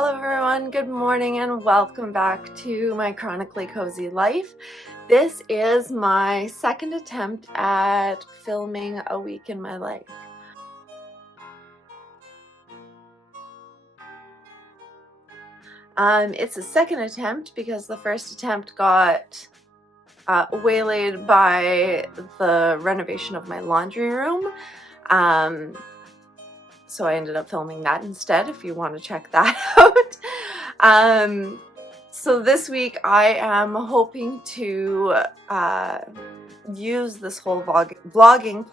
Hello everyone, good morning and welcome back to my chronically cozy life. This is my second attempt at filming a week in my life. It's a second attempt because the first attempt got waylaid by the renovation of my laundry room. So I ended up filming that instead, if you want to check that out. So this week I am hoping to use this whole vlogging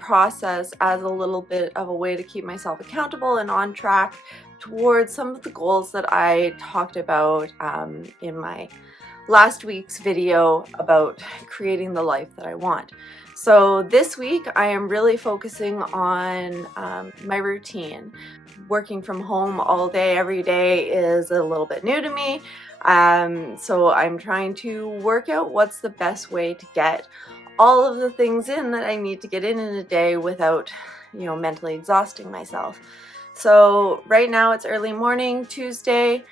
process as a little bit of a way to keep myself accountable and on track towards some of the goals that I talked about in my last week's video about creating the life that I want. So this week I am really focusing on my routine. Working from home all day, every day is a little bit new to me. So I'm trying to work out what's the best way to get all of the things in that I need to get in a day without, mentally exhausting myself. So right now it's early morning, Tuesday.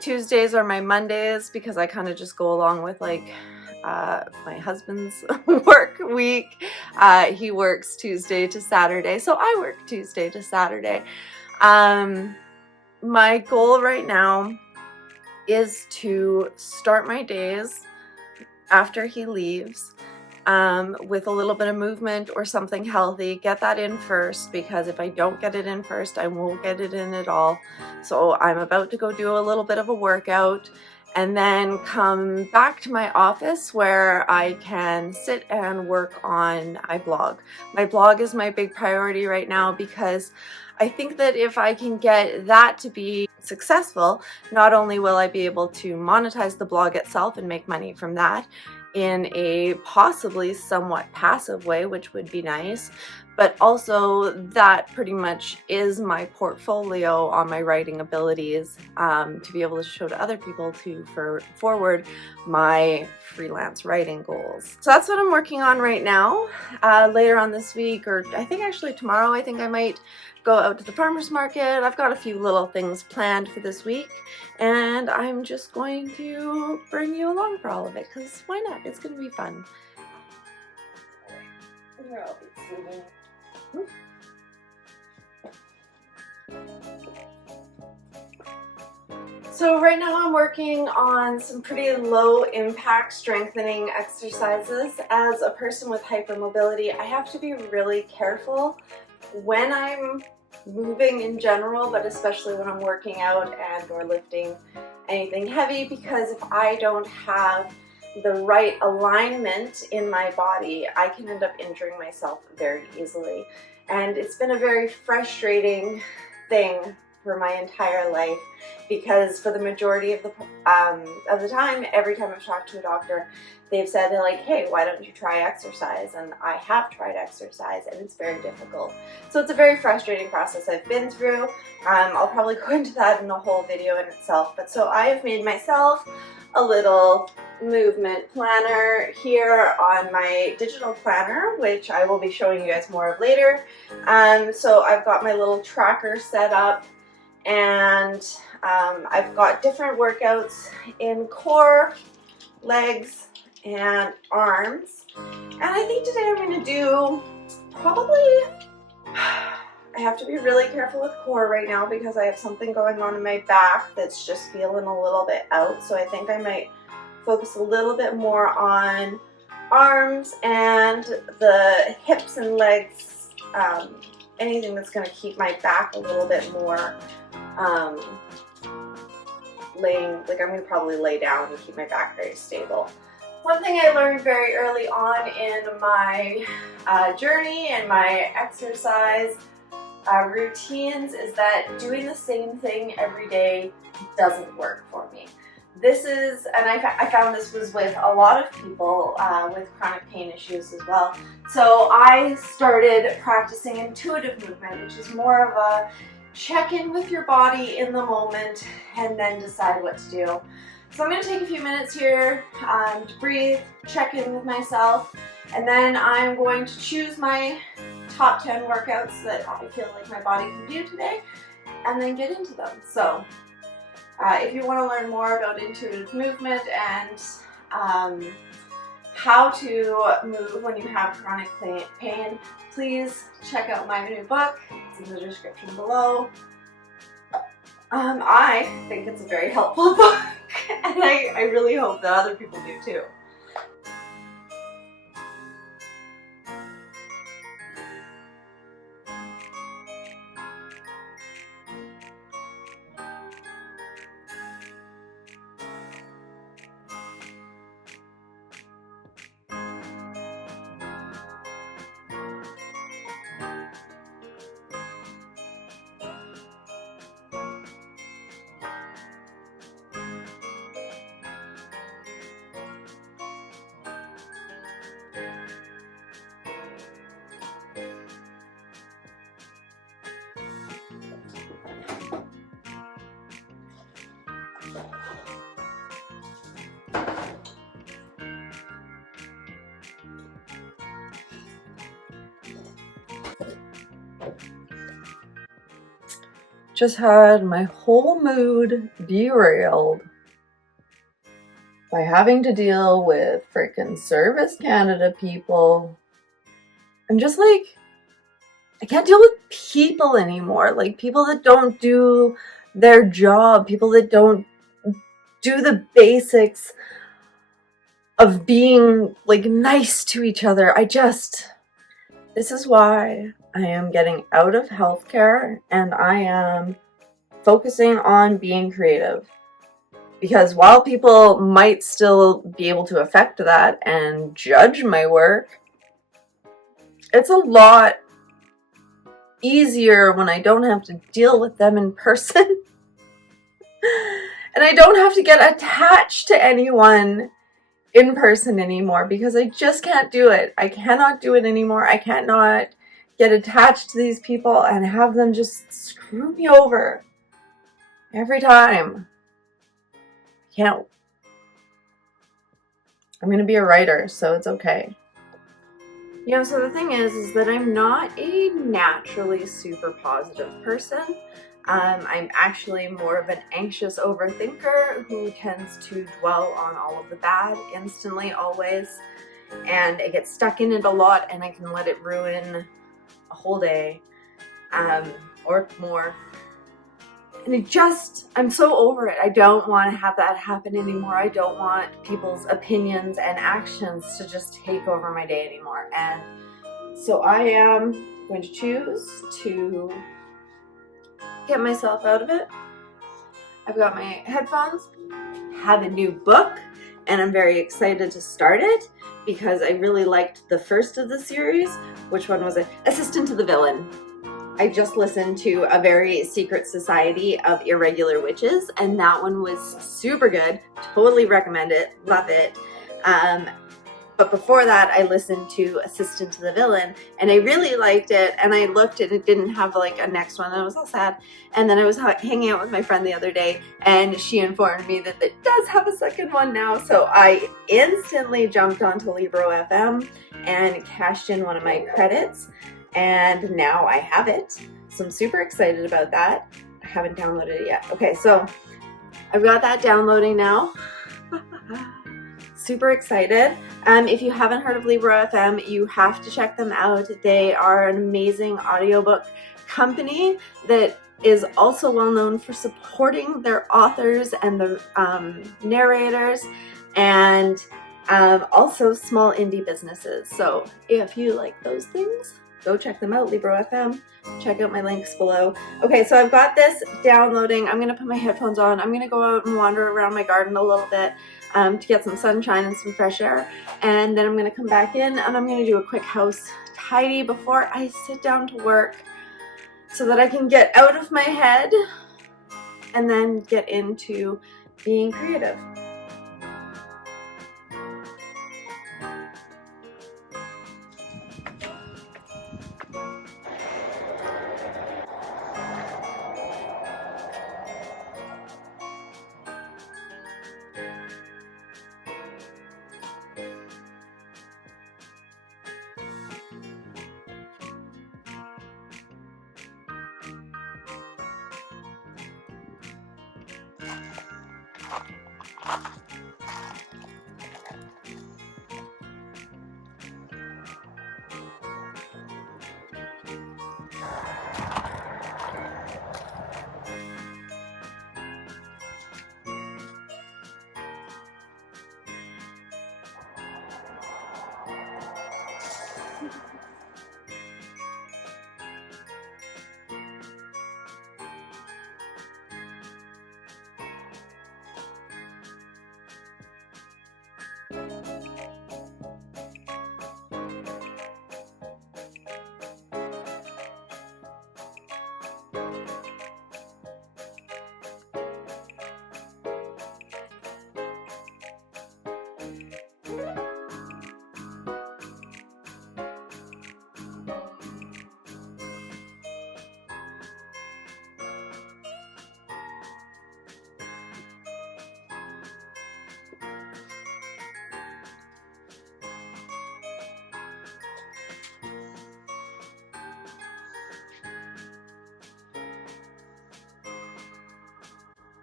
Tuesdays are my Mondays because I kind of just go along with my husband's work week. He works Tuesday to Saturday, so I work Tuesday to Saturday. My goal right now is to start my days after he leaves with a little bit of movement or something healthy. Get that in first, because if I don't get it in first, I won't get it in at all. So I'm about to go do a little bit of a workout and then come back to my office where I can sit and work on my blog. My blog is my big priority right now because I think that if I can get that to be successful, not only will I be able to monetize the blog itself and make money from that in a possibly somewhat passive way, which would be nice, but also that pretty much is my portfolio on my writing abilities to be able to show to other people to forward my freelance writing goals. So that's what I'm working on right now. Later on this week, or I think actually tomorrow, I think I might go out to the farmer's market. I've got a few little things planned for this week, and I'm just going to bring you along for all of it, because why not? It's going to be fun. So right now I'm working on some pretty low impact strengthening exercises. As a person with hypermobility, I have to be really careful when I'm moving in general, but especially when I'm working out and or lifting anything heavy, because if I don't have the right alignment in my body, I can end up injuring myself very easily. And it's been a very frustrating thing for my entire life, because for the majority of the time, every time I've talked to a doctor, they've said, like, hey, why don't you try exercise? And I have tried exercise, and it's very difficult. So it's a very frustrating process I've been through. I'll probably go into that in a whole video in itself. But so I have made myself a little movement planner here on my digital planner, which I will be showing you guys more of later. So I've got my little tracker set up, and I've got different workouts in core, legs, and arms. And I think today I'm going to do probably, I have to be really careful with core right now because I have something going on in my back that's just feeling a little bit out. So I think I might focus a little bit more on arms and the hips and legs, anything that's going to keep my back a little bit more I'm going to probably lay down and keep my back very stable. One thing I learned very early on in my journey and my exercise routines is that doing the same thing every day doesn't work for me. I found this was with a lot of people with chronic pain issues as well. So I started practicing intuitive movement, which is more of a check in with your body in the moment and then decide what to do. So I'm going to take a few minutes here to breathe, check in with myself, and then I'm going to choose my top 10 workouts that I feel like my body can do today, and then get into them. So if you want to learn more about intuitive movement and how to move when you have chronic pain, please check out my new book. It's in the description below. I think it's a very helpful book, and I really hope that other people do too. Just had my whole mood derailed by having to deal with freaking Service Canada people. I'm just like, I can't deal with people anymore. Like people that don't do their job, people that don't do the basics of being like nice to each other. This is why I am getting out of healthcare and I am focusing on being creative. Because while people might still be able to affect that and judge my work, it's a lot easier when I don't have to deal with them in person. And I don't have to get attached to anyone in person anymore because I just can't do it. I cannot do it anymore. I cannot get attached to these people and have them just screw me over every time. I can't. I'm going to be a writer, so it's okay. You know, so the thing is that I'm not a naturally super positive person. I'm actually more of an anxious overthinker who tends to dwell on all of the bad instantly, always. And I get stuck in it a lot and I can let it ruin a whole day or more. And I'm so over it. I don't want to have that happen anymore. I don't want people's opinions and actions to just take over my day anymore. And so I am going to choose to get myself out of it. I've got my headphones, have a new book, and I'm very excited to start it because I really liked the first of the series. Which one was it? Assistant to the Villain. I just listened to A Very Secret Society of Irregular Witches, and that one was super good. Totally recommend it. Love it. But before that, I listened to Assistant to the Villain, and I really liked it, and I looked and it didn't have like a next one, and I was all sad. And then I was hanging out with my friend the other day, and she informed me that it does have a second one now, so I instantly jumped onto Libro FM and cashed in one of my credits, and now I have it. So I'm super excited about that. I haven't downloaded it yet. Okay, so I've got that downloading now. Super excited. If you haven't heard of Libro FM, you have to check them out. They are an amazing audiobook company that is also well known for supporting their authors and the narrators, and also small indie businesses. So if you like those things, go check them out, Libro FM. Check out my links below. Okay, so I've got this downloading. I'm going to put my headphones on. I'm going to go out and wander around my garden a little bit to get some sunshine and some fresh air. And then I'm going to come back in and I'm going to do a quick house tidy before I sit down to work so that I can get out of my head and then get into being creative.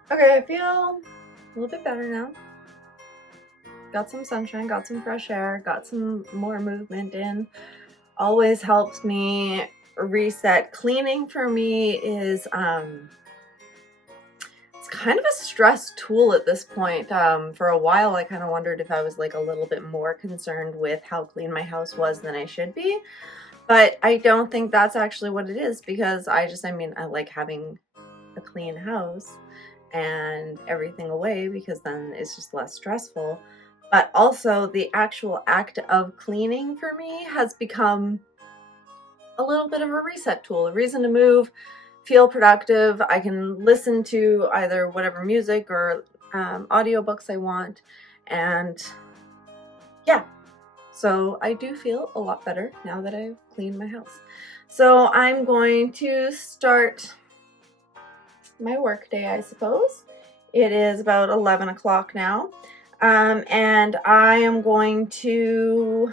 Okay, I feel a little bit better now. Got some sunshine, got some fresh air, got some more movement in. Always helps me reset. Cleaning for me is it's kind of a stress tool at this point. For a while I kind of wondered if I was like a little bit more concerned with how clean my house was than I should be. But I don't think that's actually what it is, because I like having a clean house and everything away, because then it's just less stressful. But also the actual act of cleaning for me has become a little bit of a reset tool, a reason to move, feel productive. I can listen to either whatever music or audiobooks I want, and yeah, so I do feel a lot better now that I've cleaned my house. So I'm going to start my work day, I suppose. It is about 11 o'clock now, and I am going to,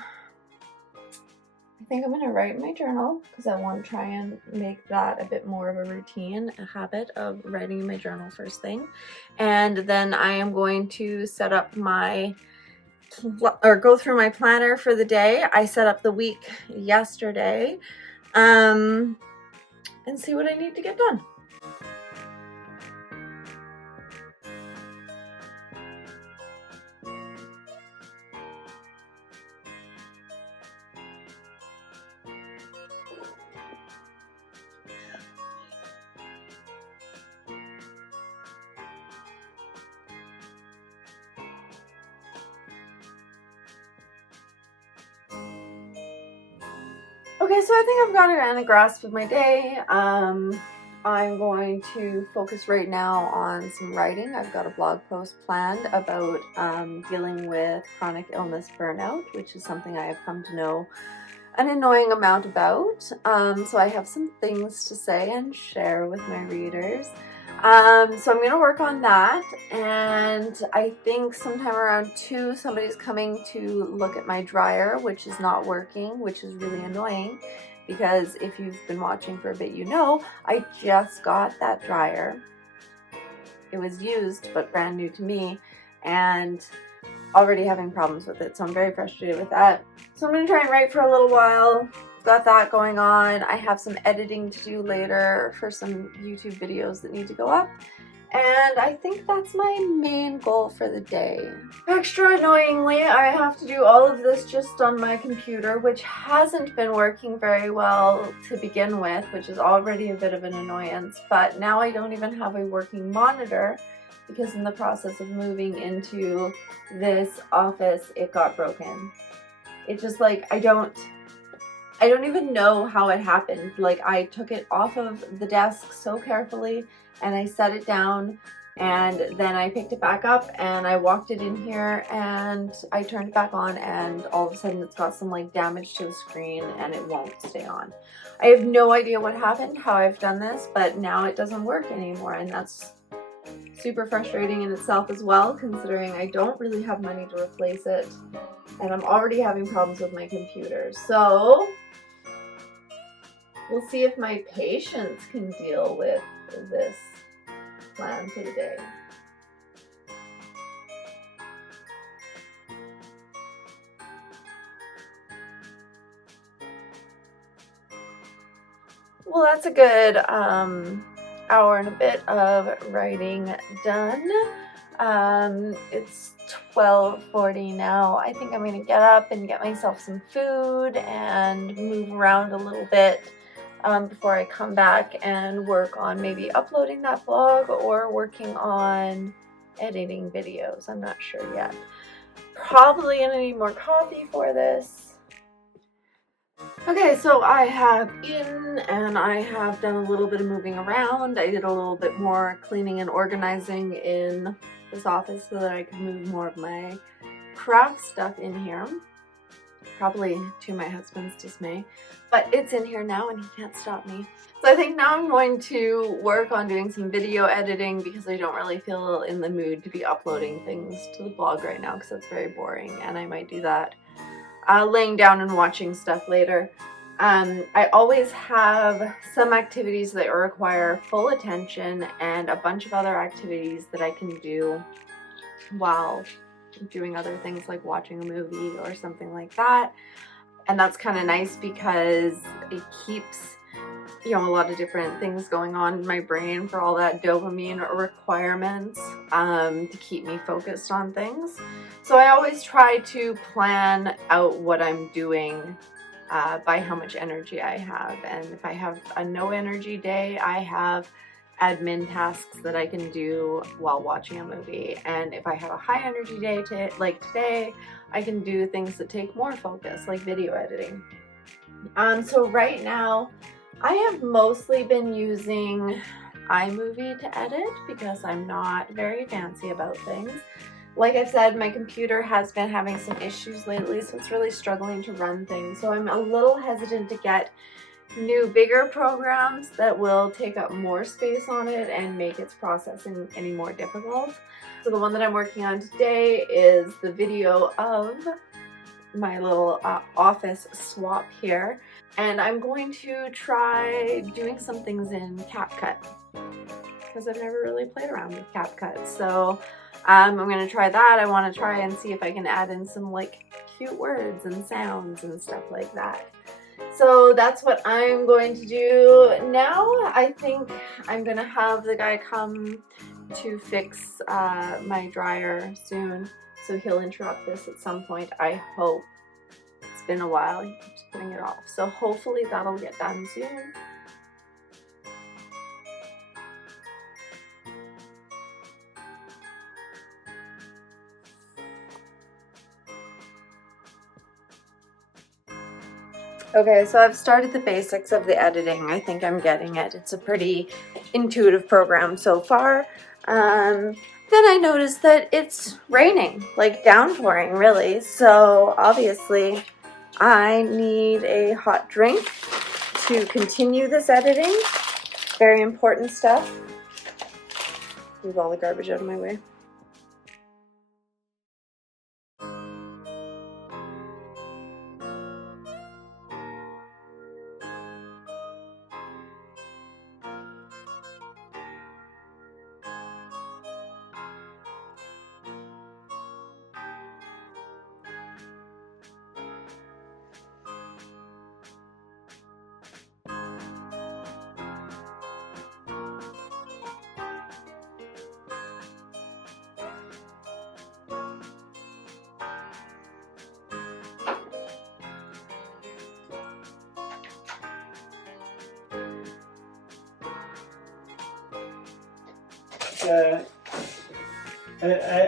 I think I'm going to write in my journal, because I want to try and make that a bit more of a routine, a habit of writing in my journal first thing. And then I am going to set up my, or go through my planner for the day. I set up the week yesterday, and see what I need to get done. Okay, so I think I've got it in a grasp of my day. I'm going to focus right now on some writing. I've got a blog post planned about dealing with chronic illness burnout, which is something I have come to know an annoying amount about. So I have some things to say and share with my readers. So I'm going to work on that, and I think sometime around 2, somebody's coming to look at my dryer, which is not working, which is really annoying, because if you've been watching for a bit, you know I just got that dryer. It was used, but brand new to me, and already having problems with it, so I'm very frustrated with that. So I'm going to try and write for a little while. Got that going on. I have some editing to do later for some YouTube videos that need to go up. And I think that's my main goal for the day. Extra annoyingly, I have to do all of this just on my computer, which hasn't been working very well to begin with, which is already a bit of an annoyance. But now I don't even have a working monitor, because in the process of moving into this office, it got broken. It just like, I don't even know how it happened. Like, I took it off of the desk so carefully and I set it down, and then I picked it back up and I walked it in here and I turned it back on, and all of a sudden it's got some like damage to the screen and it won't stay on. I have no idea what happened, how I've done this, but now it doesn't work anymore, and that's super frustrating in itself as well, considering I don't really have money to replace it and I'm already having problems with my computer. So we'll see if my patience can deal with this plan for the day. Well, that's a good hour and a bit of writing done. It's 12:40 now. I think I'm gonna get up and get myself some food and move around a little bit before I come back and work on maybe uploading that blog or working on editing videos. I'm not sure yet. Probably gonna need more coffee for this. Okay, so I have eaten and I have done a little bit of moving around. I did a little bit more cleaning and organizing in this office so that I could move more of my craft stuff in here. Probably to my husband's dismay, but it's in here now and he can't stop me. So I think now I'm going to work on doing some video editing because I don't really feel in the mood to be uploading things to the blog right now because that's very boring, and I might do that laying down and watching stuff later. I always have some activities that require full attention and a bunch of other activities that I can do while doing other things like watching a movie or something like that. And that's kind of nice because it keeps, you know, a lot of different things going on in my brain for all that dopamine requirements to keep me focused on things. So I always try to plan out what I'm doing by how much energy I have. And if I have a no energy day, I have admin tasks that I can do while watching a movie. And if I have a high energy day like today, I can do things that take more focus, like video editing. So right now, I have mostly been using iMovie to edit because I'm not very fancy about things. Like I've said, my computer has been having some issues lately, so it's really struggling to run things. So I'm a little hesitant to get new, bigger programs that will take up more space on it and make its processing any more difficult. So the one that I'm working on today is the video of my little office swap here. And I'm going to try doing some things in CapCut because I've never really played around with CapCut. So I'm going to try that. I want to try and see if I can add in some like cute words and sounds and stuff like that. So that's what I'm going to do now. I think I'm going to have the guy come to fix my dryer soon. So he'll interrupt this at some point, I hope. It's been a while. He keeps putting it off. So hopefully that'll get done soon. Okay, so I've started the basics of the editing. I think I'm getting it. It's a pretty intuitive program so far. Then I noticed that it's raining, like downpouring really. So obviously I need a hot drink to continue this editing. Very important stuff. Move all the garbage out of my way.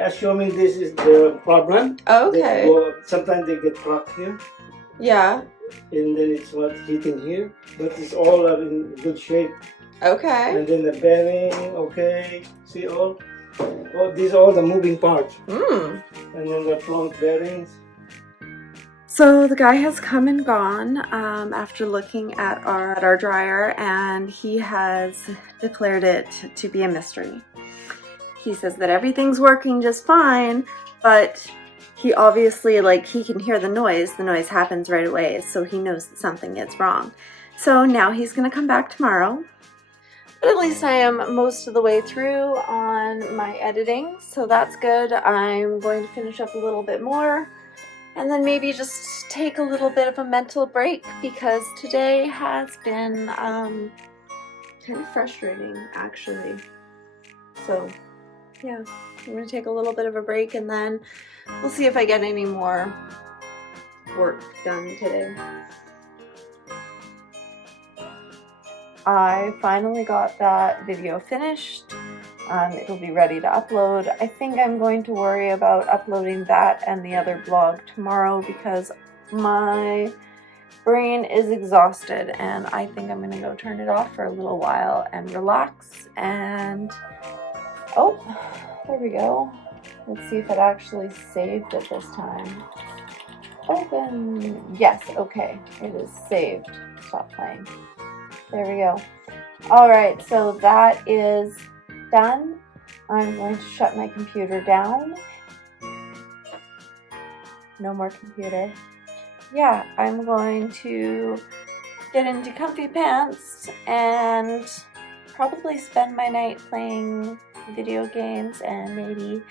Assuming this is the problem. Okay. Sometimes they get cracked here, Yeah. and then it's what hitting here, but it's all in good shape. Okay. And then the bearing, okay, see all these are all the moving parts. Mm. And then the front bearings. So the guy has come and gone after looking at our dryer, and he has declared it to be a mystery. He says that everything's working just fine, but he obviously, like, he can hear the noise. The noise happens right away, so he knows that something is wrong. So now he's gonna come back tomorrow. But at least I am most of the way through on my editing, so that's good. I'm going to finish up a little bit more and then maybe just take a little bit of a mental break, because today has been kind of frustrating actually. So yeah, I'm gonna take a little bit of a break and then we'll see if I get any more work done today. I finally got that video finished. It'll be ready to upload. I think I'm going to worry about uploading that and the other blog tomorrow because my brain is exhausted and I think I'm gonna go turn it off for a little while and relax. And oh, there we go. Let's see if it actually saved it this time. Open. Yes, okay, it is saved. Stop playing. There we go. All right, so that is done. I'm going to shut my computer down. No more computer. Yeah, I'm going to get into comfy pants and probably spend my night playing video games and maybe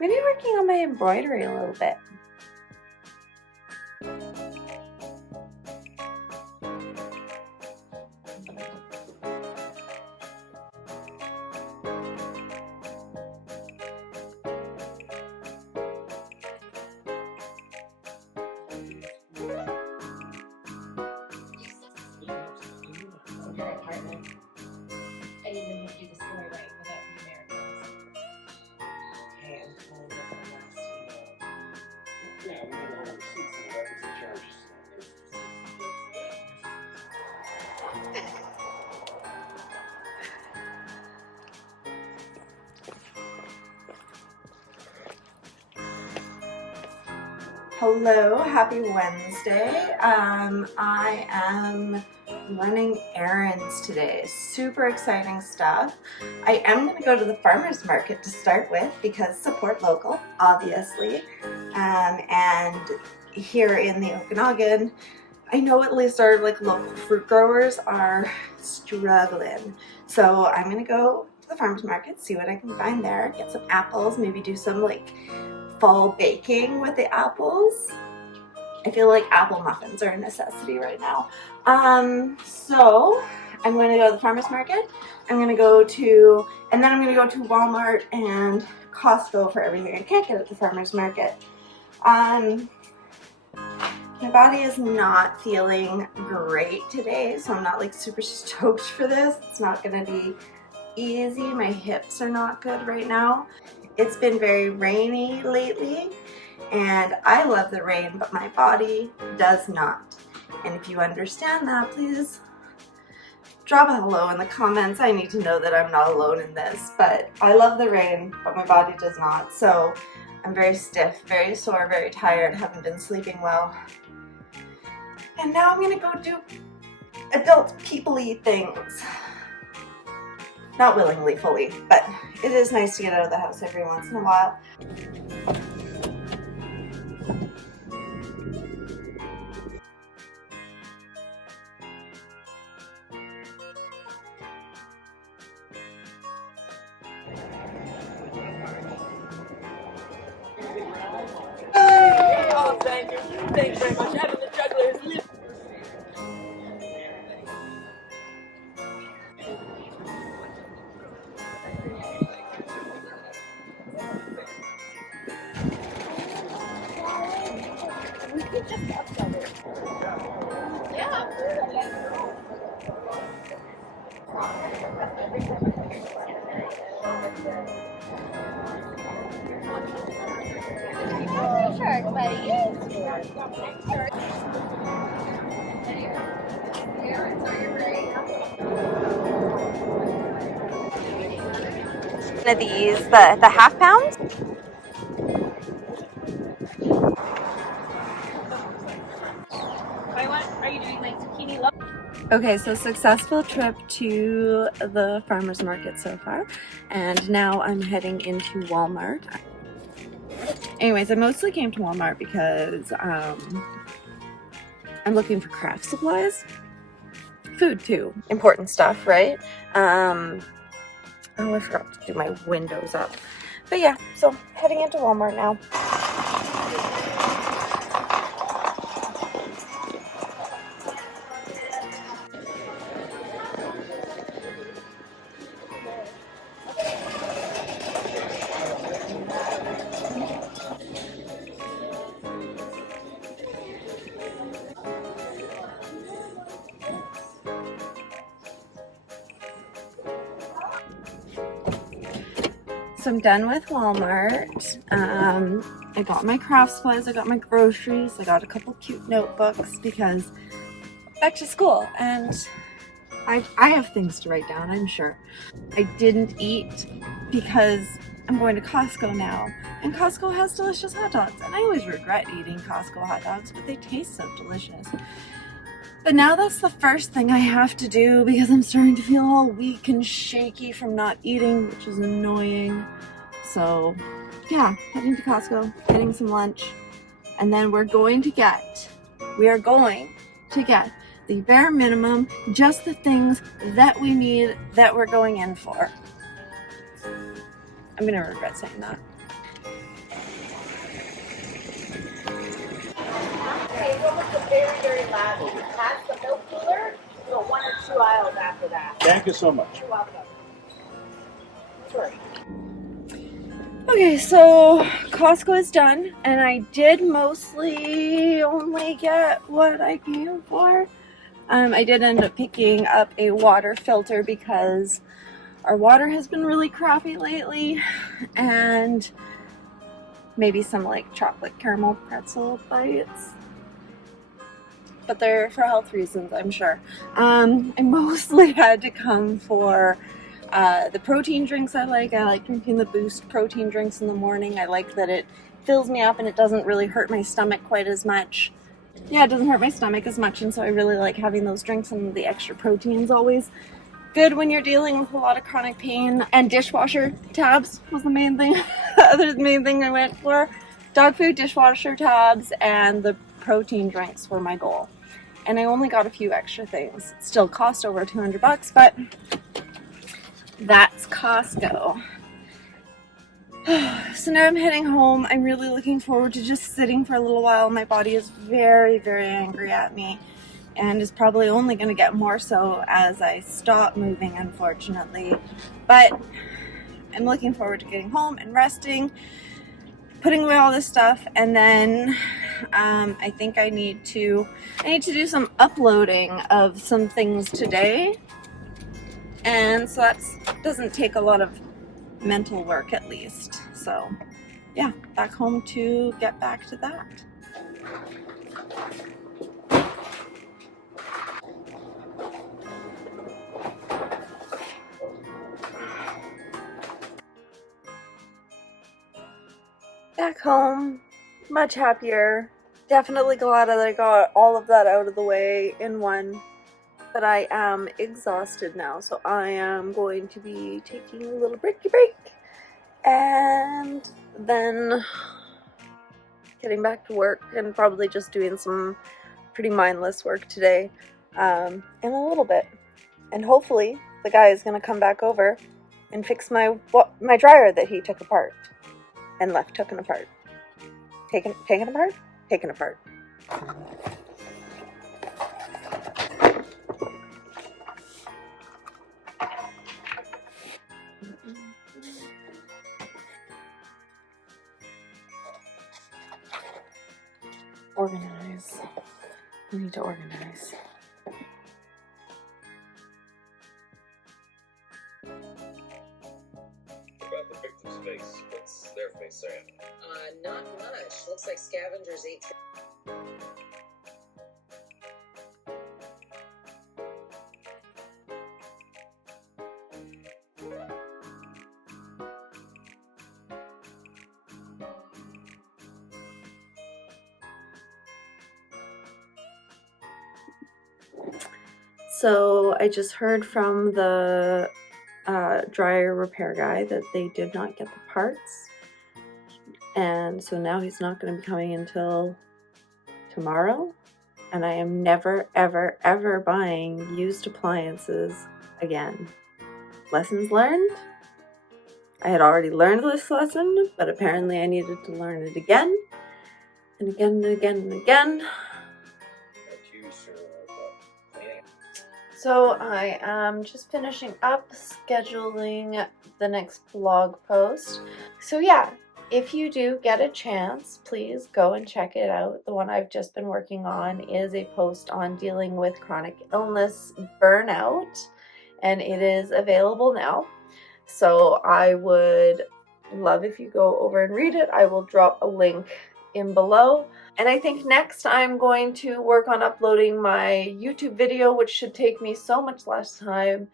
working on my embroidery a little bit. I didn't even do the story right without the Americans. Okay, I'm pulling up the last email. Yeah, we can oversee some of that as a charge. Hello, happy Wednesday. I am running errands today. Super exciting stuff. I am going to go to the farmer's market to start with because support local, obviously. And here in the Okanagan, I know at least our local fruit growers are struggling. So I'm going to go to the farmer's market, see what I can find there, get some apples, maybe do some fall baking with the apples. I feel like apple muffins are a necessity right now. So I'm going to go to the farmer's market. I'm going to go to Walmart and Costco for everything I can't get at the farmer's market. My body is not feeling great today, so I'm not super stoked for this. It's not going to be easy. My hips are not good right now. It's been very rainy lately, and I love the rain, but my body does not. And if you understand that, please drop a hello in the comments. I need to know that I'm not alone in this, but I love the rain, but my body does not. So I'm very stiff, very sore, very tired, haven't been sleeping well. And now I'm gonna go do adult people-y things. Not willingly, fully, but it is nice to get out of the house every once in a while. Oh, thank you. Thank you very much. Having the juggler is lit. We could just upsell it. Yeah, shark, buddy. One of these, the half pounds. Are you doing zucchini love? Okay, so successful trip to the farmer's market so far, and now I'm heading into Walmart. Anyways, I mostly came to Walmart because I'm looking for craft supplies. Food too. Important stuff, right? Oh, I forgot to do my windows up. But yeah, so heading into Walmart now. So I'm done with Walmart. I got my craft supplies, I got my groceries, I got a couple cute notebooks because back to school, and I have things to write down, I'm sure. I didn't eat because I'm going to Costco now, and Costco has delicious hot dogs, and I always regret eating Costco hot dogs, but they taste so delicious. But now that's the first thing I have to do because I'm starting to feel all weak and shaky from not eating, which is annoying. So yeah, heading to Costco, getting some lunch, and then we are going to get the bare minimum, just the things that we need, that we're going in for. I'm gonna regret saying that. Okay, it's almost a very, very last. Past the milk cooler, so 1 or 2 aisles after that. Thank you so much. You're welcome. Sorry. Okay, so Costco is done, and I did mostly only get what I came for. I did end up picking up a water filter because our water has been really crappy lately, and maybe some like chocolate caramel pretzel bites, but they're for health reasons, I'm sure. I mostly had to come for the protein drinks I like drinking the Boost protein drinks in the morning. I like that it fills me up and it doesn't really hurt my stomach quite as much. Yeah, it doesn't hurt my stomach as much, and so I really like having those drinks, and the extra protein's always good when you're dealing with a lot of chronic pain. And dishwasher tabs was the main thing. The main thing I went for. Dog food, dishwasher tabs, and the protein drinks were my goal. And I only got a few extra things. It still cost over $200, but that's Costco. So now I'm heading home. I'm really looking forward to just sitting for a little while. My body is very, very angry at me, and is probably only going to get more so as I stop moving, unfortunately. But I'm looking forward to getting home and resting, putting away all this stuff, and then I think I need to do some uploading of some things today, and so that doesn't take a lot of mental work, at least. So yeah, back home to get back to that. Back home, much happier. Definitely glad that I got all of that out of the way in one. But I am exhausted now, so I am going to be taking a little break, and then getting back to work, and probably just doing some pretty mindless work today in a little bit. And hopefully the guy is going to come back over and fix my dryer that he took apart and left taken apart. Taken apart? Taken apart. Organize. We need to organize. About the victim's face. What's their face saying? Not much. Looks like scavengers ate. So I just heard from the dryer repair guy that they did not get the parts, and so now he's not going to be coming until tomorrow, and I am never ever ever buying used appliances again. Lessons learned. I had already learned this lesson, but apparently I needed to learn it again and again and again and again. So I am just finishing up scheduling the next blog post. So yeah, if you do get a chance, please go and check it out. The one I've just been working on is a post on dealing with chronic illness burnout, and it is available now. So I would love if you go over and read it. I will drop a link in below. And I think next I'm going to work on uploading my YouTube video, which should take me so much less time.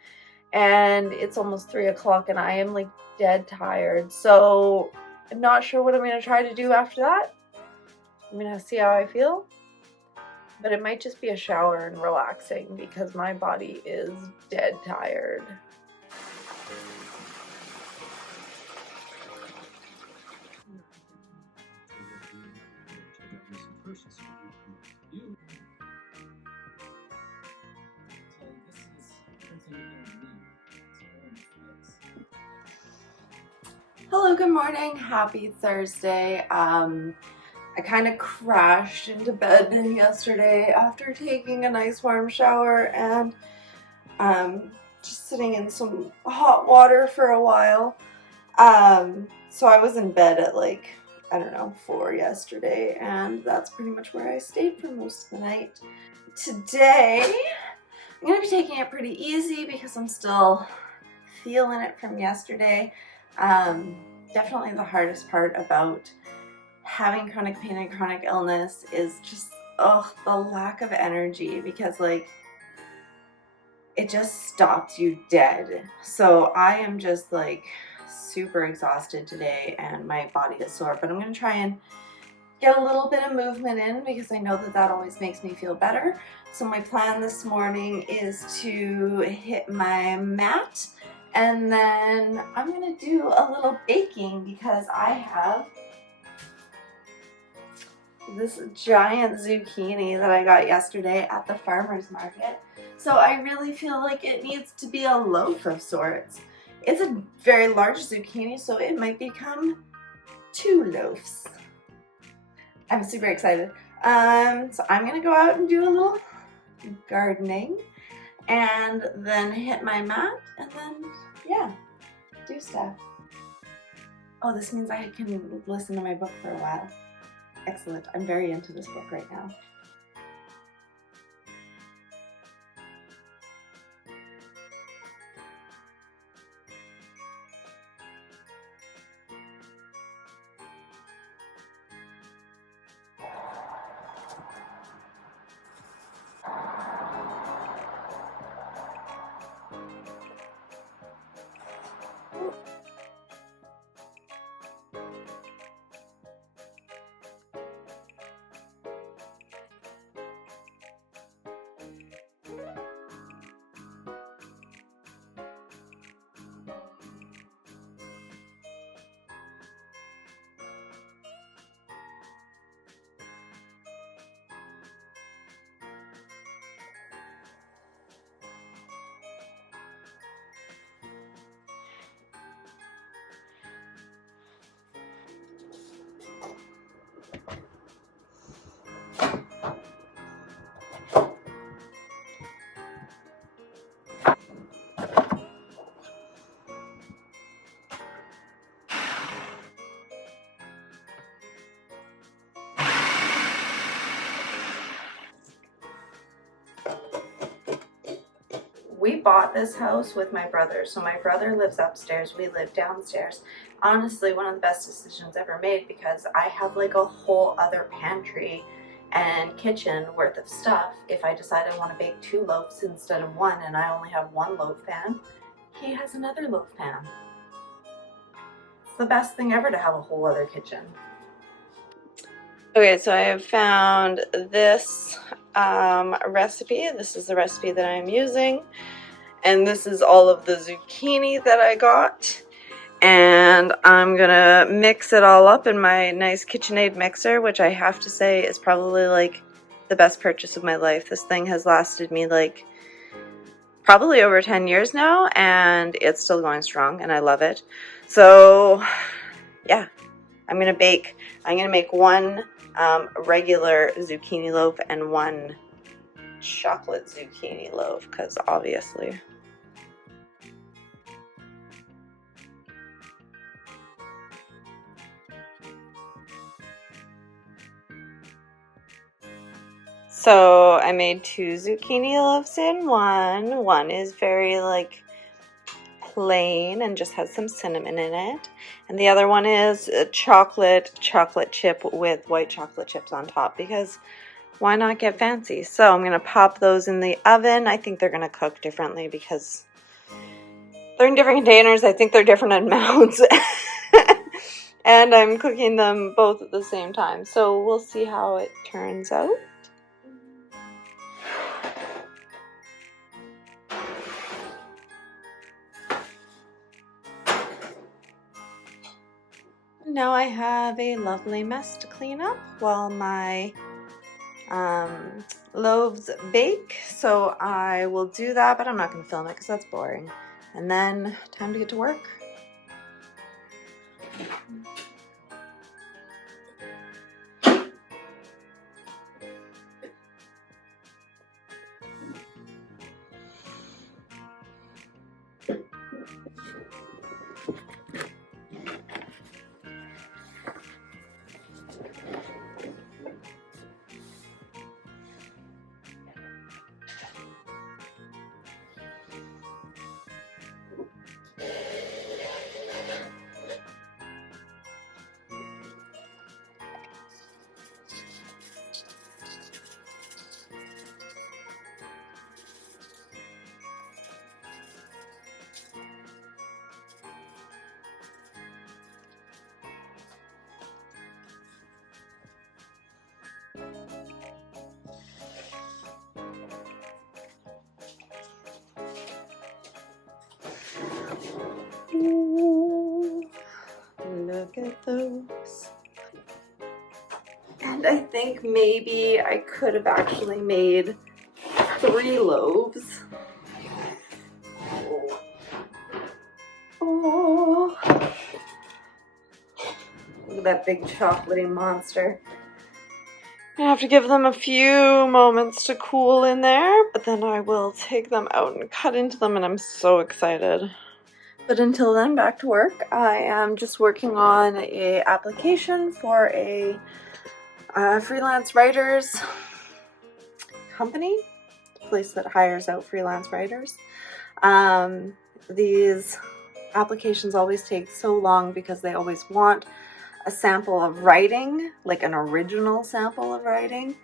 And it's almost 3 o'clock and I am like dead tired. So I'm not sure what I'm going to try to do after that. I'm going to see how I feel. But it might just be a shower and relaxing because my body is dead tired. Hello, good morning, happy Thursday. I kind of crashed into bed yesterday after taking a nice warm shower and just sitting in some hot water for a while. So I was in bed at like, I don't know, 4 yesterday, and that's pretty much where I stayed for most of the night. Today, I'm going to be taking it pretty easy because I'm still feeling it from yesterday. Definitely the hardest part about having chronic pain and chronic illness is just, the lack of energy, because like, it just stops you dead. So I am just like super exhausted today and my body is sore, but I'm going to try and get a little bit of movement in because I know that that always makes me feel better. So my plan this morning is to hit my mat, and then I'm going to do a little baking because I have this giant zucchini that I got yesterday at the farmer's market. So I really feel like it needs to be a loaf of sorts. It's a very large zucchini, so it might become 2 loaves. I'm super excited. So I'm gonna go out and do a little gardening and then hit my mat and then, yeah, do stuff. Oh, this means I can listen to my book for a while. Excellent. I'm very into this book right now. We bought this house with my brother, so my brother lives upstairs, we live downstairs. Honestly, one of the best decisions ever made because I have like a whole other pantry and kitchen worth of stuff. If I decide I want to bake 2 loaves instead of 1 and I only have 1 loaf pan, he has another loaf pan. It's the best thing ever to have a whole other kitchen. Okay, so I have found this recipe. This is the recipe that I'm using. And this is all of the zucchini that I got. And I'm gonna mix it all up in my nice KitchenAid mixer, which I have to say is probably like the best purchase of my life. This thing has lasted me like probably over 10 years now, and it's still going strong, and I love it. So yeah, I'm gonna make 1 regular zucchini loaf and 1 chocolate zucchini loaf, because obviously. So I made 2 zucchini loaves in one. One is very like plain and just has some cinnamon in it. And the other one is a chocolate chip with white chocolate chips on top, because why not get fancy? So I'm going to pop those in the oven. I think they're going to cook differently because they're in different containers. I think they're different amounts. And I'm cooking them both at the same time. So we'll see how it turns out. Now I have a lovely mess to clean up while my loaves bake. So I will do that, but I'm not going to film it because that's boring. And then time to get to work. Ooh, look at those. And I think maybe I could have actually made 3 loaves. Oh, look at that big chocolatey monster. I have to give them a few moments to cool in there, but then I will take them out and cut into them, and I'm so excited. But until then, back to work. I am just working on a application for a freelance writers company, place that hires out freelance writers. These applications always take so long because they always want a sample of writing, like an original sample of writing.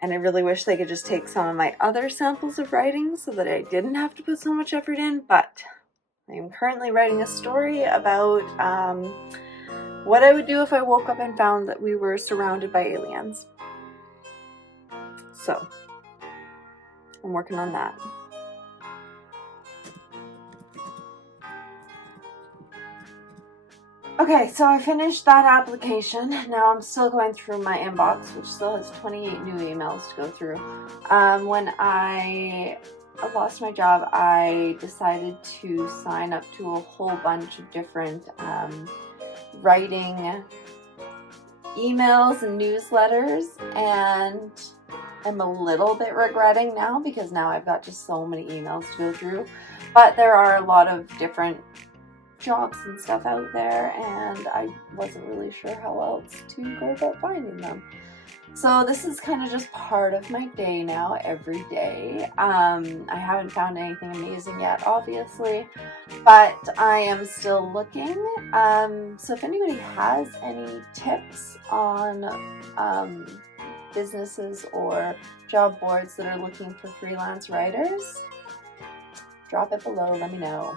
And I really wish they could just take some of my other samples of writing so that I didn't have to put so much effort in, but I am currently writing a story about what I would do if I woke up and found that we were surrounded by aliens. So, I'm working on that. Okay, so I finished that application. Now I'm still going through my inbox, which still has 28 new emails to go through. When I lost my job, I decided to sign up to a whole bunch of different writing emails and newsletters, and I'm a little bit regretting now because now I've got just so many emails to go through. But there are a lot of different jobs and stuff out there, and I wasn't really sure how else to go about finding them. So this is kind of just part of my day now, every day. I haven't found anything amazing yet, obviously, but I am still looking. So if anybody has any tips on businesses or job boards that are looking for freelance writers, drop it below, let me know.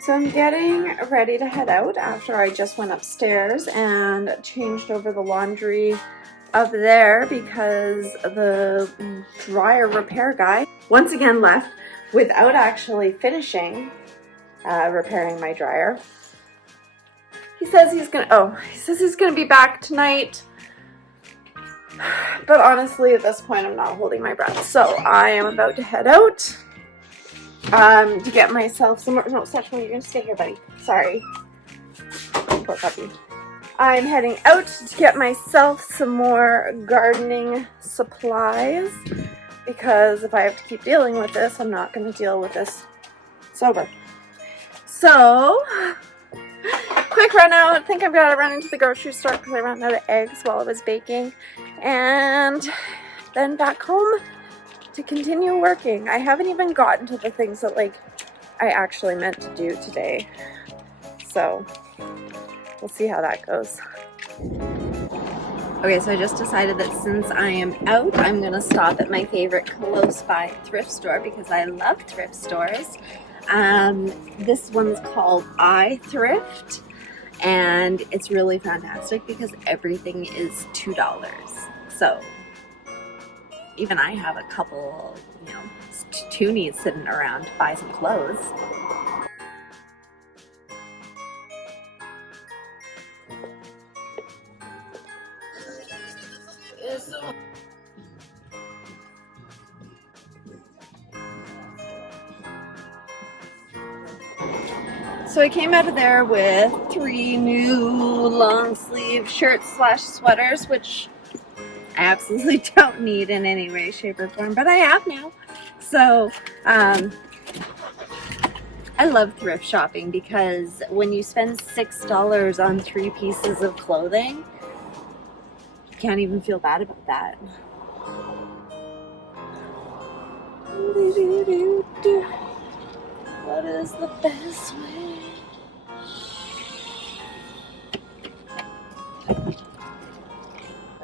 So I'm getting ready to head out after I just went upstairs and changed over the laundry up there because the dryer repair guy once again left without actually finishing repairing my dryer. He says he's gonna be back tonight But honestly, at this point, I'm not holding my breath. So I am about to head out to get myself some more. No, Satchel, you're going to stay here, buddy. Sorry. Poor puppy. I'm heading out to get myself some more gardening supplies because if I have to keep dealing with this, I'm not going to deal with this sober. So, quick run out. I think I've got to run into the grocery store because I ran out of eggs while I was baking. And then back home to continue working. I haven't even gotten to the things that like I actually meant to do today. So, we'll see how that goes. Okay, so I just decided that since I am out, I'm gonna stop at my favorite close by thrift store because I love thrift stores. This one's called iThrift, and it's really fantastic because everything is $2. So even I have a couple, you know, toonies sitting around to buy some clothes. So I came out of there with 3 new long sleeve shirts / sweaters, which I absolutely don't need in any way, shape, or form, but I have now. So I love thrift shopping because when you spend $6 on 3 pieces of clothing, you can't even feel bad about that. What is the best way?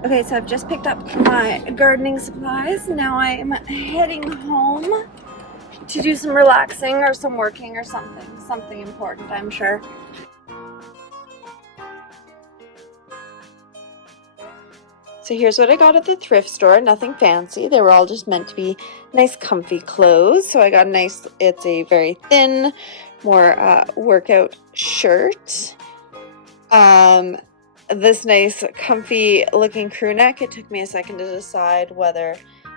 Okay, so I've just picked up my gardening supplies. Now I'm heading home to do some relaxing or some working or something important, I'm sure. So here's what I got at the thrift store. Nothing fancy. They were all just meant to be nice, comfy clothes. So I got a nice, it's a very thin, more workout shirt. This nice, comfy looking crew neck. It took me a second to decide whether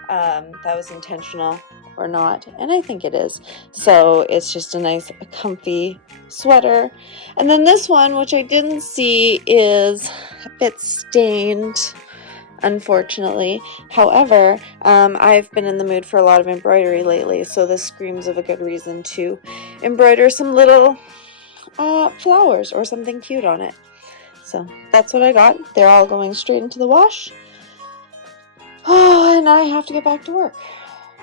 that was intentional or not, and I think it is. So it's just a nice, comfy sweater. And then this one, which I didn't see, is a bit stained, unfortunately. However, I've been in the mood for a lot of embroidery lately, so this screams of a good reason to embroider some little flowers or something cute on it. So that's what I got. They're all going straight into the wash. Oh, and I have to get back to work.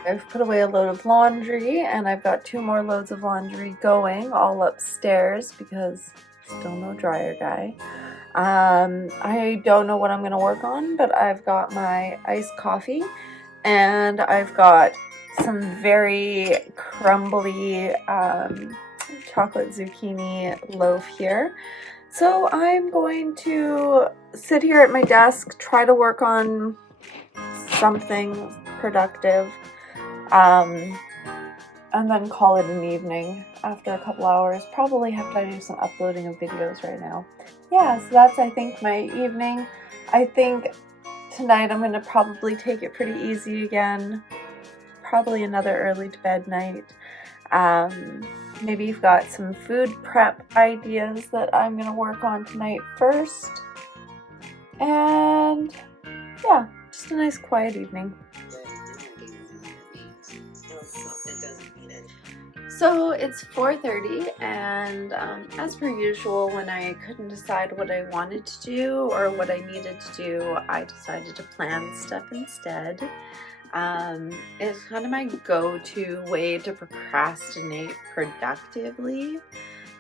I've put away a load of laundry, and I've got 2 more loads of laundry going, all upstairs because still no dryer guy. I don't know what I'm going to work on, but I've got my iced coffee, and I've got some very crumbly chocolate zucchini loaf here. So I'm going to sit here at my desk, try to work on something productive, and then call it an evening after a couple hours. Probably have to do some uploading of videos right now. Yeah, so that's, I think, my evening. I think tonight I'm going to probably take it pretty easy again. Probably another early to bed night. Maybe you've got some food prep ideas that I'm going to work on tonight first. And yeah, just a nice quiet evening. So it's 4:30, and as per usual, when I couldn't decide what I wanted to do or what I needed to do, I decided to plan stuff instead. It's kind of my go-to way to procrastinate productively.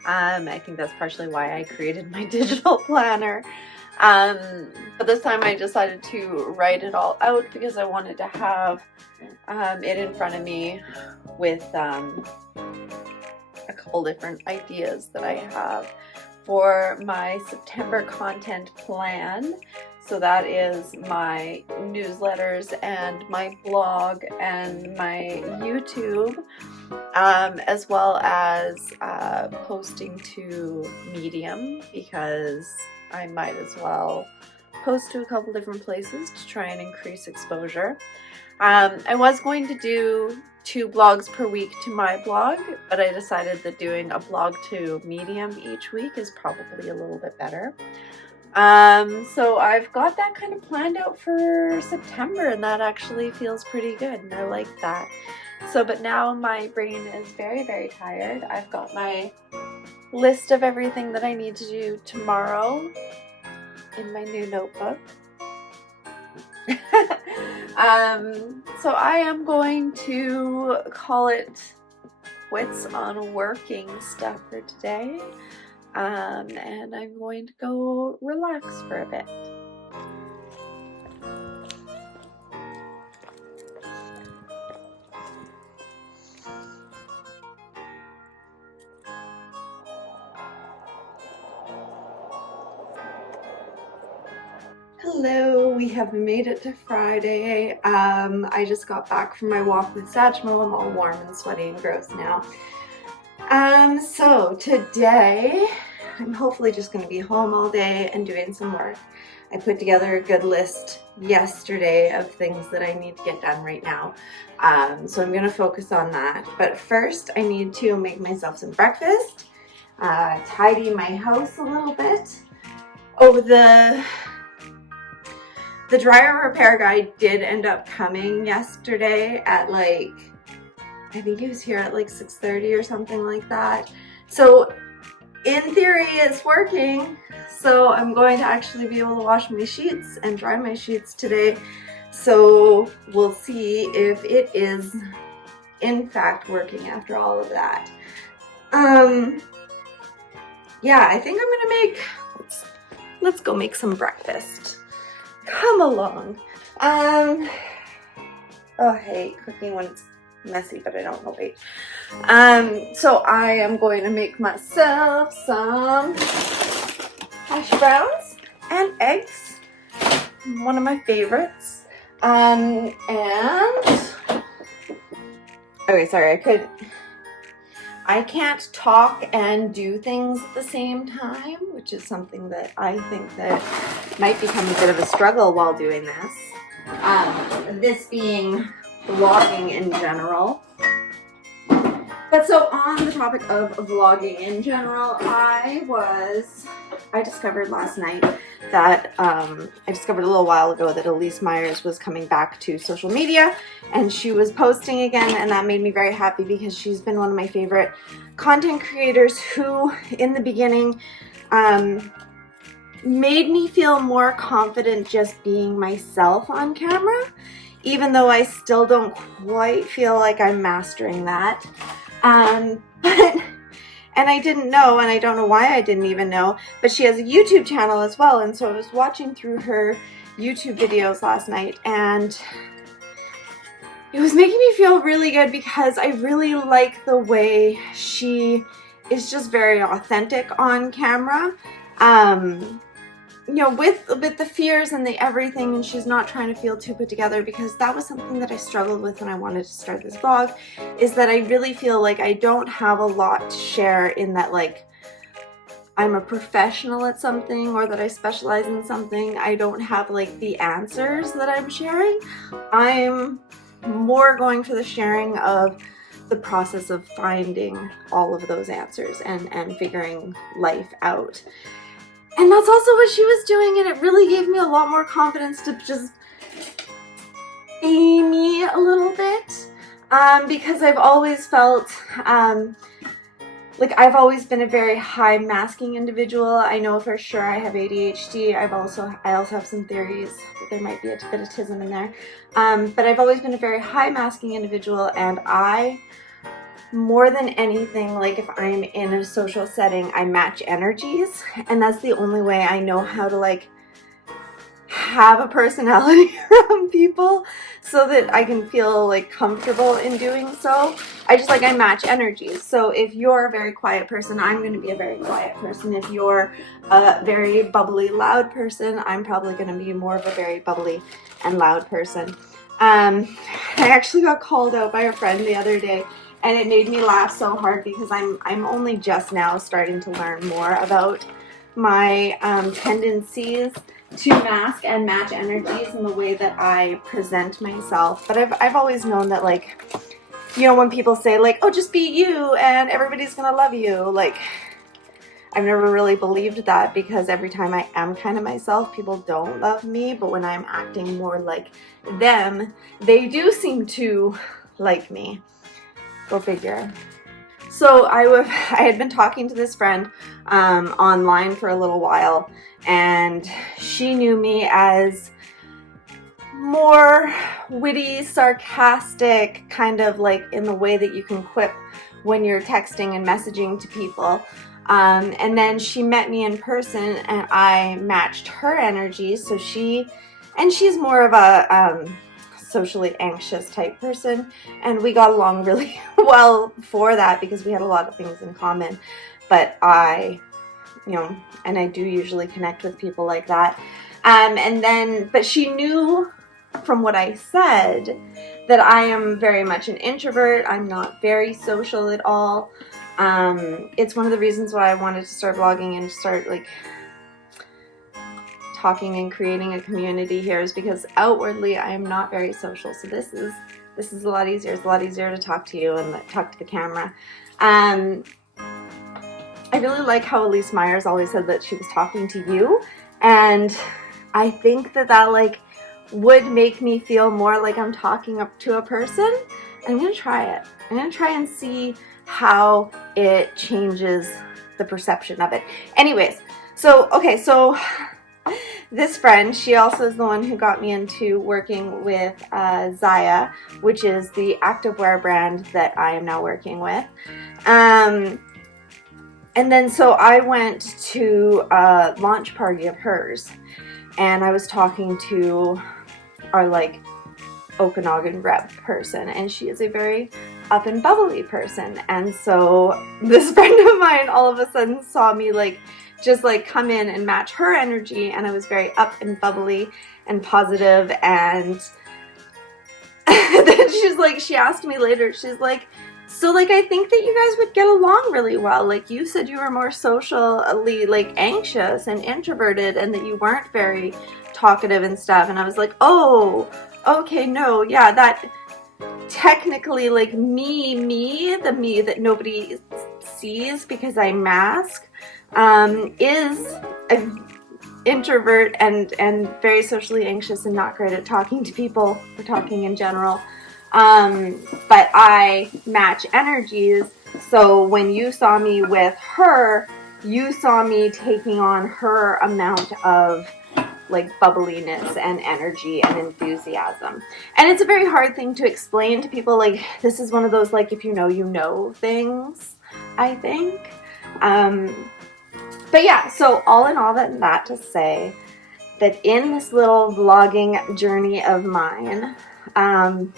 I think that's partially why I created my digital planner. But this time I decided to write it all out because I wanted to have it in front of me with a couple different ideas that I have for my September content plan. So that is my newsletters and my blog and my YouTube, as well as posting to Medium, because I might as well post to a couple different places to try and increase exposure. I was going to do 2 blogs per week to my blog, but I decided that doing a blog to Medium each week is probably a little bit better. So I've got that kind of planned out for September, and that actually feels pretty good, and I like that. So, but now my brain is very, very tired. I've got my list of everything that I need to do tomorrow in my new notebook. So I am going to call it quits on working stuff for today. And I'm going to go relax for a bit. Hello, we have made it to Friday. I just got back from my walk with Satchmo. I'm all warm and sweaty and gross now. So today I'm hopefully just going to be home all day and doing some work. I put together a good list yesterday of things that I need to get done right now. So I'm going to focus on that. But first I need to make myself some breakfast, tidy my house a little bit. Oh, the dryer repair guy did end up coming yesterday at like, I think he was here at like 6:30 or something like that. So in theory it's working. So I'm going to actually be able to wash my sheets and dry my sheets today. So we'll see if it is in fact working after all of that. Yeah, I think I'm gonna make, let's go make some breakfast. Come along. Oh, I hate cooking when it's messy, but I don't know, wait. So I am going to make myself some hash browns and eggs. One of my favorites. And okay, sorry, I can't talk and do things at the same time, which is something that I think that might become a bit of a struggle while doing this. This being vlogging in general. But so on the topic of vlogging in general, I discovered last night that, I discovered a little while ago that Elise Myers was coming back to social media and she was posting again, and that made me very happy because she's been one of my favorite content creators who in the beginning made me feel more confident just being myself on camera, even though I still don't quite feel like I'm mastering that. And I didn't know, and I don't know why I didn't even know, but she has a YouTube channel as well, and so I was watching through her YouTube videos last night, and it was making me feel really good because I really like the way she is just very authentic on camera. You know, with the fears and the everything, and she's not trying to feel too put together, because that was something that I struggled with when I wanted to start this vlog, is that I really feel like I don't have a lot to share in that, like, I'm a professional at something or that I specialize in something. I don't have like the answers that I'm sharing. I'm more going for the sharing of the process of finding all of those answers and figuring life out. And that's also what she was doing, and it really gave me a lot more confidence to just be me a little bit, because I've always felt like I've always been a very high masking individual. I know for sure I have ADHD. I also have some theories that there might be a bit of autism in there, but I've always been a very high masking individual, and I, more than anything, like if I'm in a social setting, I match energies, and that's the only way I know how to like have a personality around people so that I can feel like comfortable in doing so. I match energies. So if you're a very quiet person, I'm going to be a very quiet person. If you're a very bubbly, loud person, I'm probably going to be more of a very bubbly and loud person. I actually got called out by a friend the other day, and it made me laugh so hard because I'm only just now starting to learn more about my tendencies to mask and match energies in the way that I present myself. But I've always known that, like, you know, when people say like, oh, just be you and everybody's gonna love you, like, I've never really believed that, because every time I am kind of myself, people don't love me. But when I'm acting more like them, they do seem to like me. Go figure. So I had been talking to this friend online for a little while, and she knew me as more witty, sarcastic, kind of like in the way that you can quip when you're texting and messaging to people. And then she met me in person, and I matched her energy. So she's more of a socially anxious type person, and we got along really well for that because we had a lot of things in common. But I do usually connect with people like that. But she knew from what I said that I am very much an introvert. I'm not very social at all. It's one of the reasons why I wanted to start blogging and start like talking and creating a community here, is because outwardly I am not very social. So this is a lot easier. It's a lot easier to talk to you and talk to the camera. I really like how Elise Myers always said that she was talking to you, and I think that like would make me feel more like I'm talking up to a person. I'm gonna try it. I'm gonna try and see how it changes the perception of it. Anyways, so this friend, she also is the one who got me into working with Zaya, which is the activewear brand that I am now working with. And then so I went to a launch party of hers, and I was talking to our like Okanagan rep person, and she is a very up and bubbly person. And so this friend of mine all of a sudden saw me like just like come in and match her energy, and I was very up and bubbly and positive. And then she asked me later, she's like, so like I think that you guys would get along really well. Like you said you were more socially like anxious and introverted, and that you weren't very talkative and stuff. And I was like, oh, okay, no, yeah, that technically like the me that nobody sees because I mask, is an introvert and very socially anxious and not great at talking to people or talking in general. But I match energies. So when you saw me with her, you saw me taking on her amount of like bubbliness and energy and enthusiasm. And it's a very hard thing to explain to people. Like, this is one of those, like, if you know things, I think. But yeah, so all in all, that to say that in this little vlogging journey of mine, I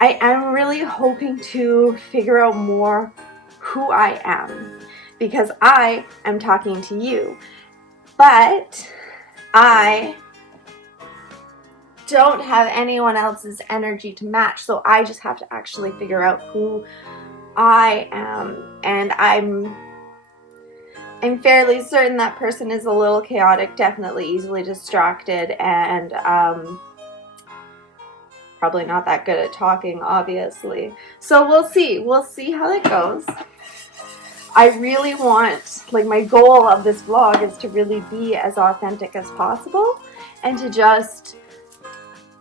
am really hoping to figure out more who I am, because I am talking to you, but I don't have anyone else's energy to match, so I just have to actually figure out who I am. And I'm fairly certain that person is a little chaotic, definitely easily distracted, and probably not that good at talking, obviously. So we'll see how it goes. I really want, like, my goal of this vlog is to really be as authentic as possible and to just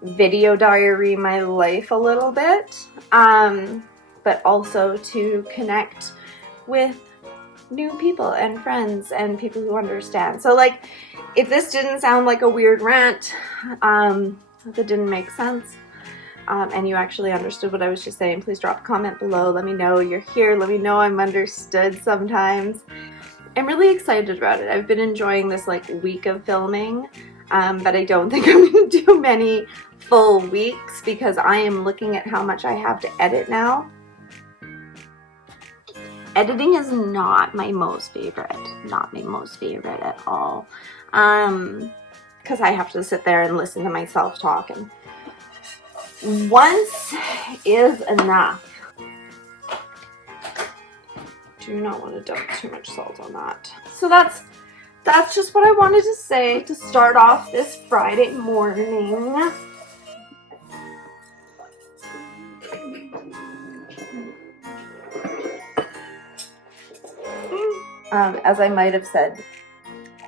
video diary my life a little bit, but also to connect with new people and friends and people who understand. So, like, if this didn't sound like a weird rant, if it didn't make sense, and you actually understood what I was just saying, please drop a comment below. Let me know you're here. Let me know I'm understood sometimes. I'm really excited about it. I've been enjoying this like week of filming, but I don't think I'm going to do many full weeks because I am looking at how much I have to edit now. Editing is not my most favorite at all, because I have to sit there and listen to myself talk, and once is enough. Do not want to dump too much salt on that. So that's that's just what I wanted to say to start off this Friday morning. As I might have said,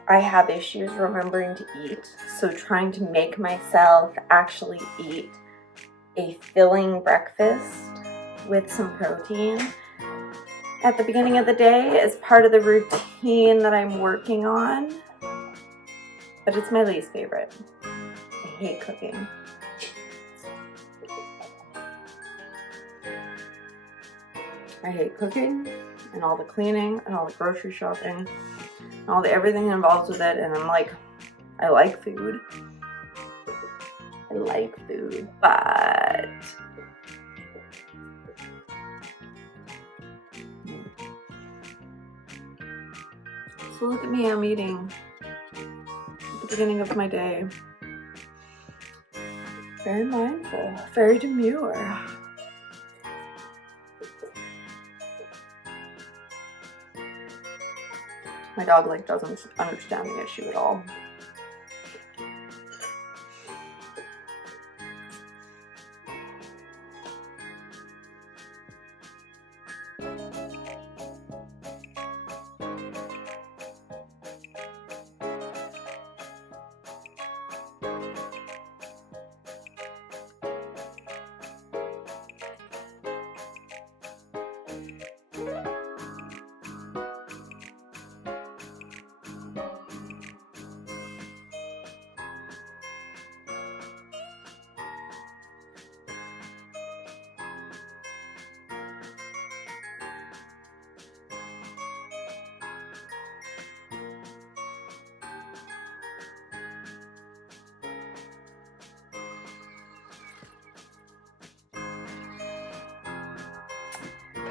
I have issues remembering to eat, so trying to make myself actually eat a filling breakfast with some protein at the beginning of the day is part of the routine that I'm working on, but it's my least favorite. I hate cooking. I hate cooking and all the cleaning and all the grocery shopping and all the everything involved with it, and I'm like, I like food. I like food, but so look at me, I'm eating at the beginning of my day. Very mindful, very demure. My dog like doesn't understand the issue at all.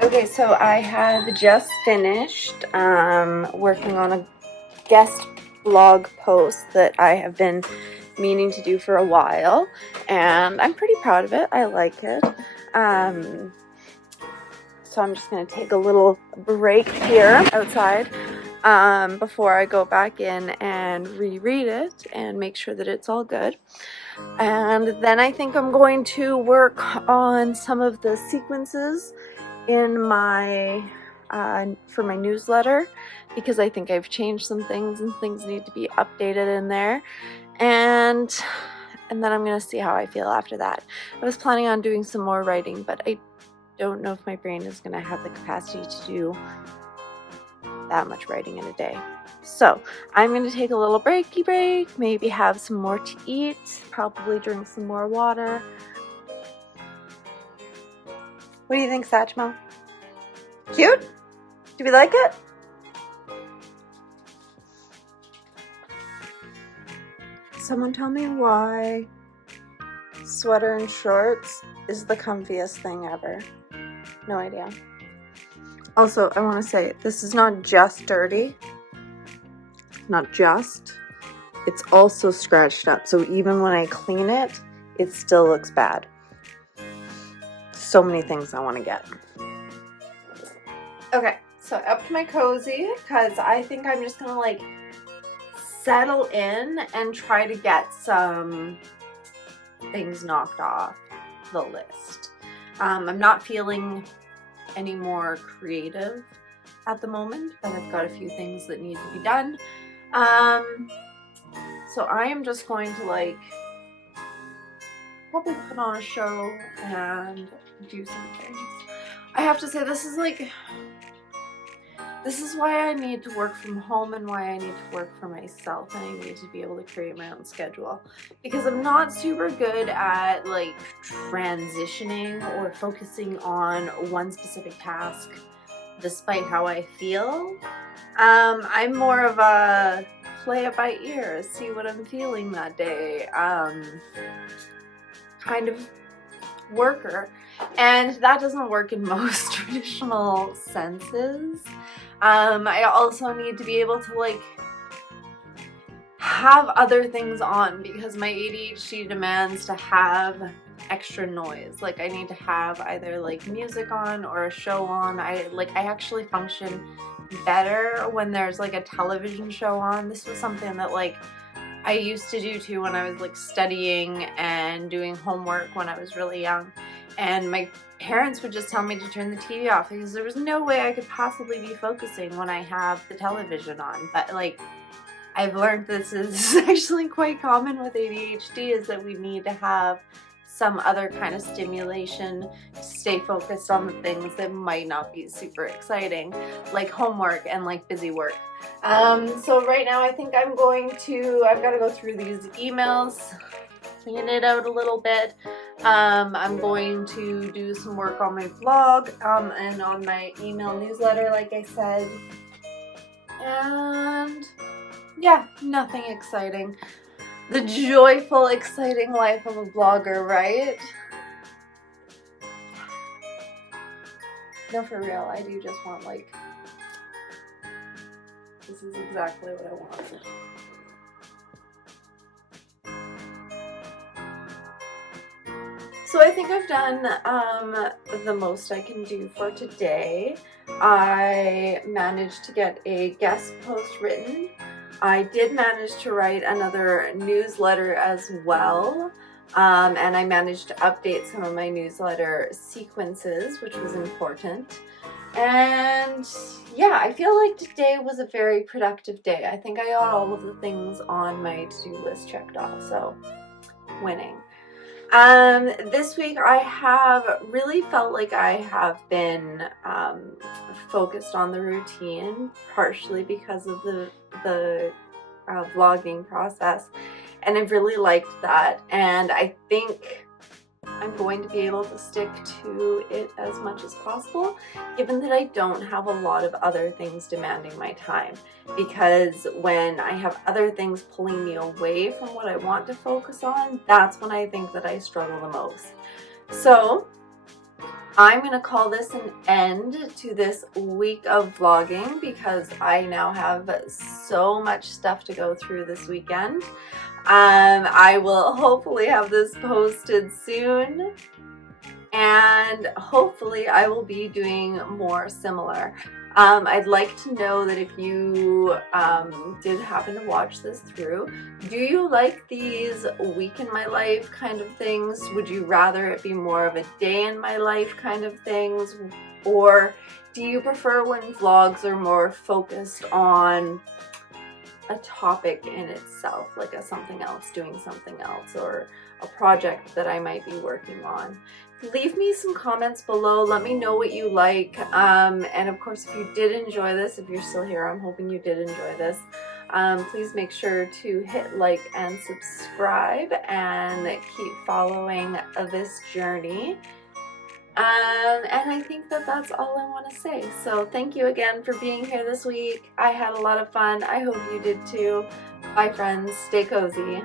Okay, so I have just finished working on a guest blog post that I have been meaning to do for a while, and I'm pretty proud of it. I like it. So I'm just going to take a little break here outside before I go back in and reread it and make sure that it's all good. And then I think I'm going to work on some of the sequences in my for my newsletter, because I think I've changed some things and things need to be updated in there, and then I'm gonna see how I feel after that. I was planning on doing some more writing, but I don't know if my brain is gonna have the capacity to do that much writing in a day. So I'm gonna take a little break, maybe have some more to eat, probably drink some more water. What do you think, Satchmo? Cute? Do we like it? Someone tell me why sweater and shorts is the comfiest thing ever. No idea. Also, I want to say, this is not just dirty. Not just. It's also scratched up. So even when I clean it, it still looks bad. So many things I want to get. Okay, so up to my cozy, because I think I'm just gonna like settle in and try to get some things knocked off the list. I'm not feeling any more creative at the moment, but I've got a few things that need to be done. So I am just going to like probably put on a show and do some things. I have to say, this is why I need to work from home and why I need to work for myself, and I need to be able to create my own schedule, because I'm not super good at like transitioning or focusing on one specific task despite how I feel. I'm more of a play it by ear, see what I'm feeling that day kind of worker, and that doesn't work in most traditional senses. I also need to be able to like have other things on, because my ADHD demands to have extra noise. Like I need to have either like music on or a show on. I actually function better when there's like a television show on. This was something that like I used to do too when I was like studying and doing homework when I was really young. And my parents would just tell me to turn the TV off because there was no way I could possibly be focusing when I have the television on. But like, I've learned this is actually quite common with ADHD, is that we need to have some other kind of stimulation to stay focused on the things that might not be super exciting, like homework and like busy work. So right now I think I've got to go through these emails, clean it out a little bit. I'm going to do some work on my blog and on my email newsletter, like I said. And yeah, nothing exciting. The joyful, exciting life of a blogger, right? No, for real, I do just want like, this is exactly what I want. So I think I've done the most I can do for today. I managed to get a guest post written. I did manage to write another newsletter as well, and I managed to update some of my newsletter sequences, which was important. And yeah, I feel like today was a very productive day. I think I got all of the things on my to-do list checked off, so winning. This week I have really felt like I have been focused on the routine, partially because of the vlogging process, and I've really liked that, and I think I'm going to be able to stick to it as much as possible, given that I don't have a lot of other things demanding my time, because when I have other things pulling me away from what I want to focus on, that's when I think that I struggle the most. So I'm going to call this an end to this week of vlogging because I now have so much stuff to go through this weekend. I will hopefully have this posted soon, and hopefully I will be doing more similar. I'd like to know that if you did happen to watch this through, do you like these week in my life kind of things? Would you rather it be more of a day in my life kind of things? Or do you prefer when vlogs are more focused on a topic in itself, like a something else, doing something else, or a project that I might be working on? Leave me some comments below. Let me know what you like. And of course, if you did enjoy this, if you're still here, I'm hoping you did enjoy this. Please make sure to hit like and subscribe and keep following this journey. And I think that that's all I want to say. So thank you again for being here this week. I had a lot of fun. I hope you did too. Bye friends. Stay cozy.